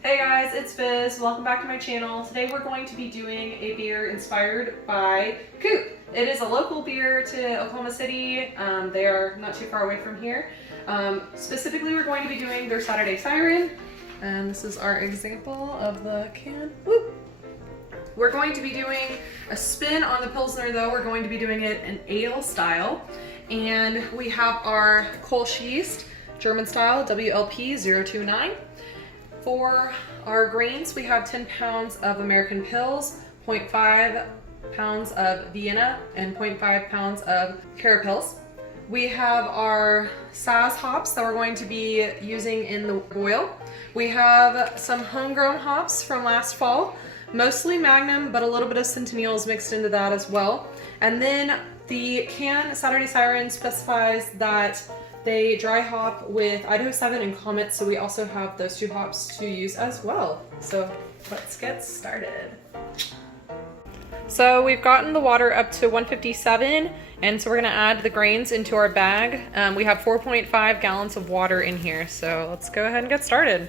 Hey guys, it's Biz. Welcome back to my channel. Today we're going to be doing a beer inspired by Coop. It is a local beer to Oklahoma City. They are not too far away from here. Specifically, we're going to be doing their Saturday Siren. And this is our example of the can. Woo! We're going to be doing a spin on the Pilsner though. We're going to be doing it in ale style. And we have our Kolsch yeast, German style, WLP029. For our grains, we have 10 pounds of American Pils, 0.5 pounds of Vienna, and 0.5 pounds of Carapils. We have our Saaz hops that we're going to be using in the boil. We have some homegrown hops from last fall, mostly Magnum, but a little bit of Centennial is mixed into that as well. And then the can Saturday Siren specifies that they dry hop with Idaho 7 and Comet, so we also have those two hops to use as well. So let's get started. So we've gotten the water up to 157, and so we're gonna add the grains into our bag. We have 4.5 gallons of water in here, so let's go ahead and get started.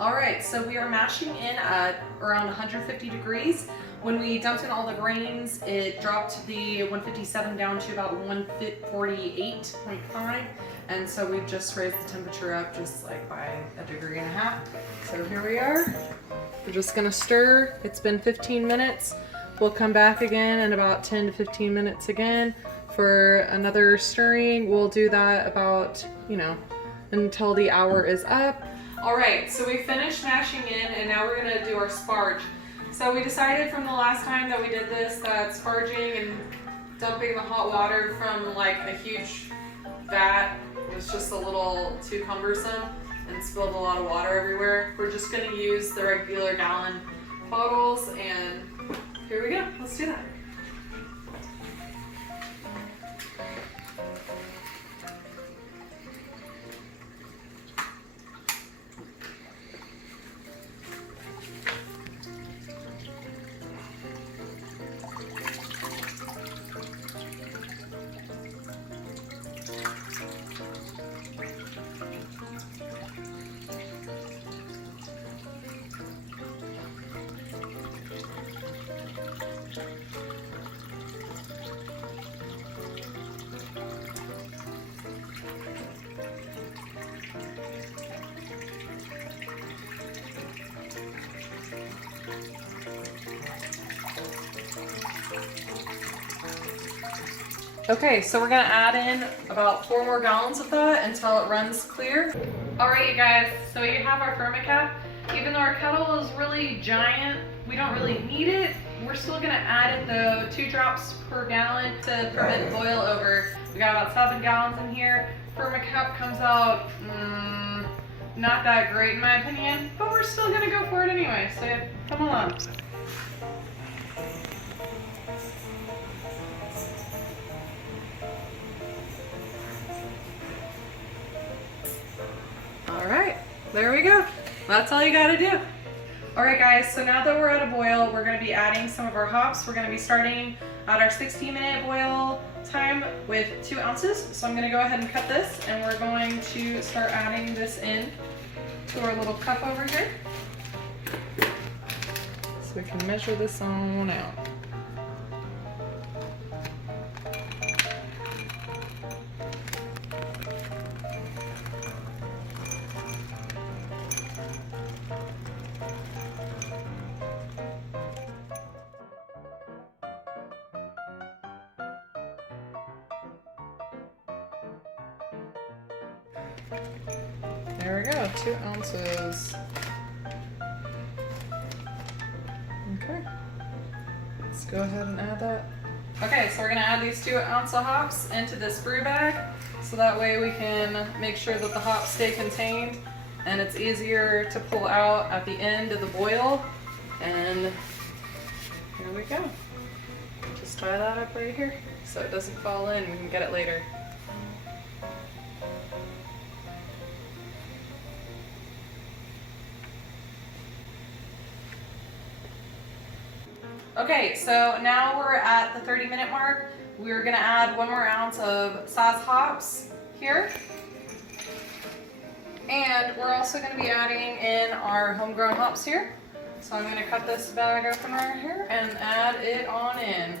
All right, so we are mashing in at around 150 degrees. When we dumped in all the grains, it dropped the 157 down to about 148.5. And so we've just raised the temperature up just like by 1.5 degrees. So here we are. We're just gonna stir. It's been 15 minutes. We'll come back again in about 10 to 15 minutes again for another stirring. We'll do that about, until the hour is up. All right, so we finished mashing in and now we're gonna do our sparge. So we decided from the last time that we did this that sparging and dumping the hot water from like a huge vat was just a little too cumbersome and spilled a lot of water everywhere. We're just gonna use the regular gallon bottles, and here we go, let's do that. Okay, so we're gonna add in about 4 more gallons of that until it runs clear. All right, you guys, so you have our ferment cap. Even though our kettle is really giant, we don't really need it. We're still gonna add it though, 2 drops per gallon to prevent boil over. We got about 7 gallons in here. Ferment cap comes out not that great in my opinion, but we're still gonna go for it anyway, so come along. There we go. That's all you gotta do. All right guys, so now that we're at a boil, we're gonna be adding some of our hops. We're gonna be starting at our 60-minute boil time with 2 ounces. So I'm gonna go ahead and cut this, and we're going to start adding this in to our little cup over here. So we can measure this on out. There we go, 2 ounces. Okay, let's go ahead and add that. Okay, so we're gonna add these 2 ounce of hops into this brew bag, so that way we can make sure that the hops stay contained and it's easier to pull out at the end of the boil. And here we go. Just tie that up right here so it doesn't fall in. We can get it later. Okay, so now we're at the 30-minute mark. We're gonna add 1 more ounce of Saaz hops here. And we're also gonna be adding in our homegrown hops here. So I'm gonna cut this bag open right here and add it on in.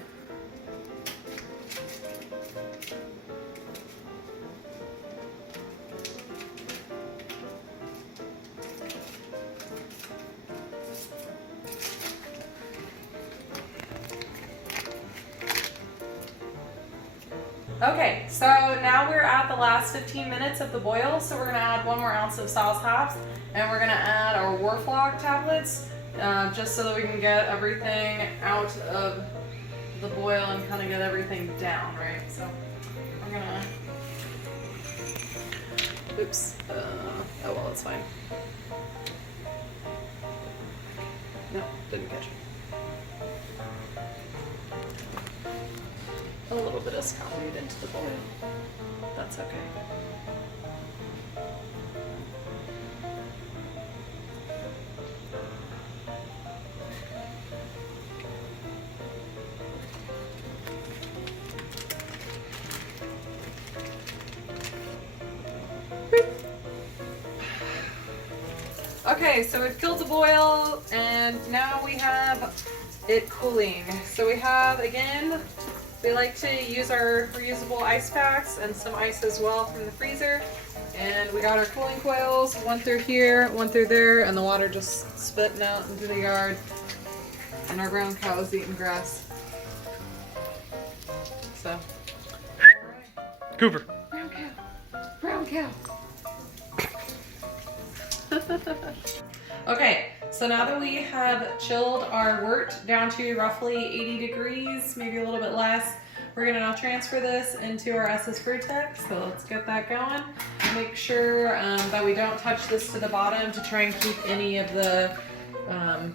Okay, so now we're at the last 15 minutes of the boil, so we're gonna add 1 more ounce of Saaz hops, and we're gonna add our Warflock tablets, just so that we can get everything out of the boil and kind of get everything down, right? So we're gonna, oops, oh well, it's fine. No, didn't catch it. A little bit of scallion into the bowl. That's okay. Okay, so we've killed the boil and now we have it cooling. So we have, again, we like to use our reusable ice packs and some ice as well from the freezer. And we got our cooling coils, 1 through here, 1 through there, and the water just spitting out into the yard. And our brown cow is eating grass. So, alright. Cooper. Brown cow. Brown cow. Okay, so now that we have chilled our wort down to roughly 80 degrees, maybe a little bit less, we're gonna now transfer this into our SS Brewtech. So let's get that going. Make sure that we don't touch this to the bottom to try and keep any of the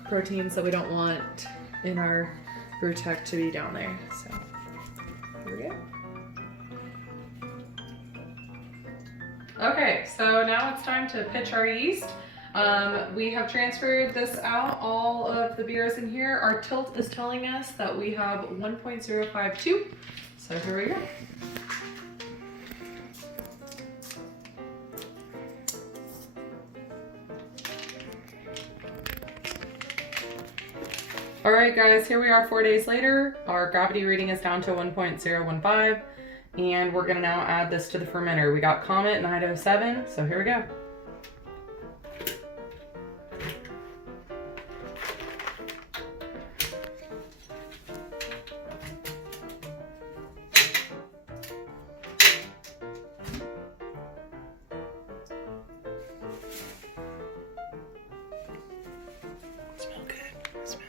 proteins that we don't want in our Brewtech to be down there. So here we go. Okay, so now it's time to pitch our yeast. We have transferred this out, all of the beers in here. Our tilt is telling us that we have 1.052. So here we go. All right, guys, here we are 4 days later. Our gravity reading is down to 1.015. And we're gonna now add this to the fermenter. We got Comet and Idaho 7, so here we go. Smell good, smell.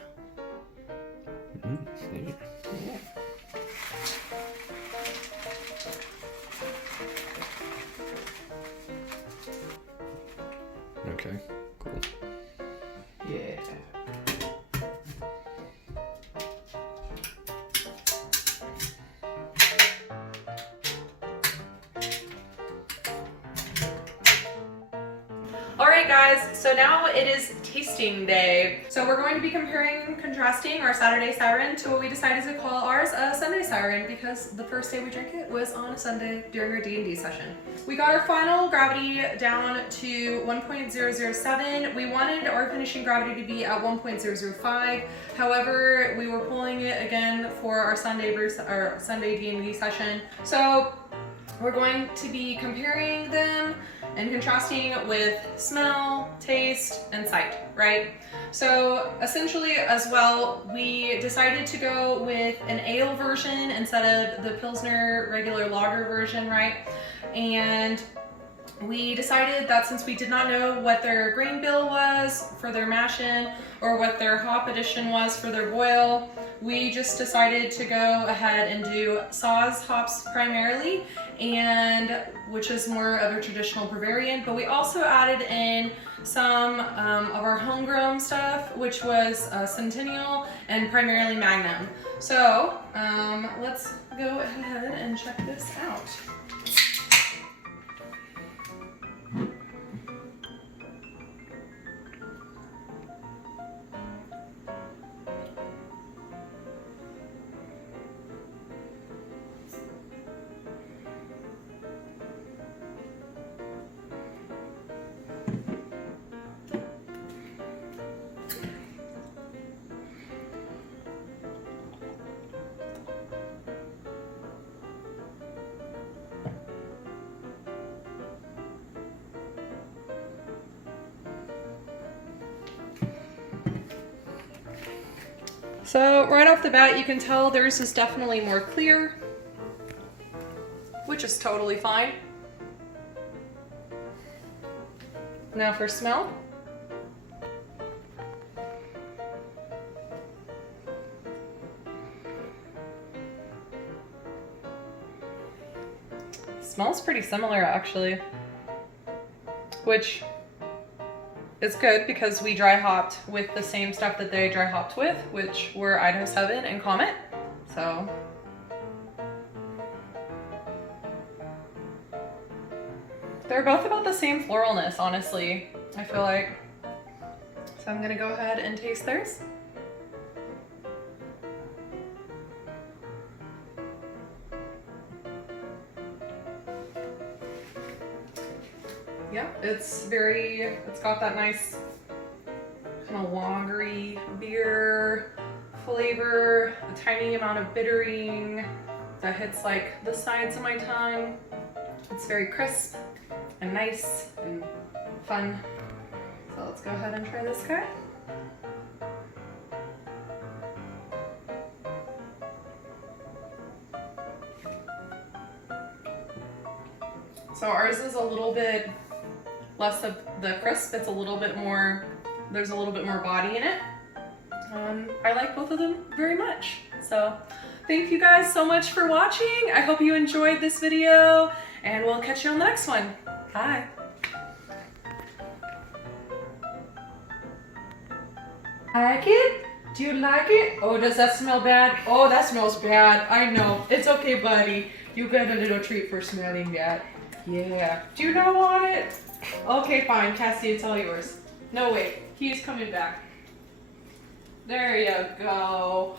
Mm-hmm. Yeah. Okay, cool. Yeah. All right, guys, so now it is tasting day. So we're going to be comparing and contrasting our Saturday Siren to what we decided to call ours a Sunday Siren, because the first day we drank it was on a Sunday during our D&D session. We got our final gravity down to 1.007. We wanted our finishing gravity to be at 1.005. However, we were pulling it again for our Sunday D&D session. So we're going to be comparing them and contrasting with smell, taste, and sight, right? So essentially as well, we decided to go with an ale version instead of the Pilsner regular lager version, right? And we decided that since we did not know what their grain bill was for their mash-in or what their hop addition was for their boil, we just decided to go ahead and do Saaz hops primarily, and which is more of a traditional Bavarian, but we also added in some of our homegrown stuff, which was Centennial and primarily Magnum. So let's go ahead and check this out. So right off the bat, you can tell theirs is definitely more clear, which is totally fine. Now for smell. Smells pretty similar actually, which is good because we dry hopped with the same stuff that they dry hopped with, which were Idaho 7 and Comet. So they're both about the same floralness, honestly, I feel like. So I'm gonna go ahead and taste theirs. Yeah, it's got that nice kind of lagery beer flavor, a tiny amount of bittering that hits like the sides of my tongue. It's very crisp and nice and fun. So let's go ahead and try this guy. So ours is a little bit less of the crisp, it's a little bit more, there's a little bit more body in it. I like both of them very much. So thank you guys so much for watching. I hope you enjoyed this video and we'll catch you on the next one. Bye. Like it? Do you like it? Oh, does that smell bad? Oh, that smells bad. I know. It's okay, buddy. You get a little treat for smelling that. Yeah. Do you not want it? Okay, fine. Cassie, it's all yours. No, wait. He's coming back. There you go.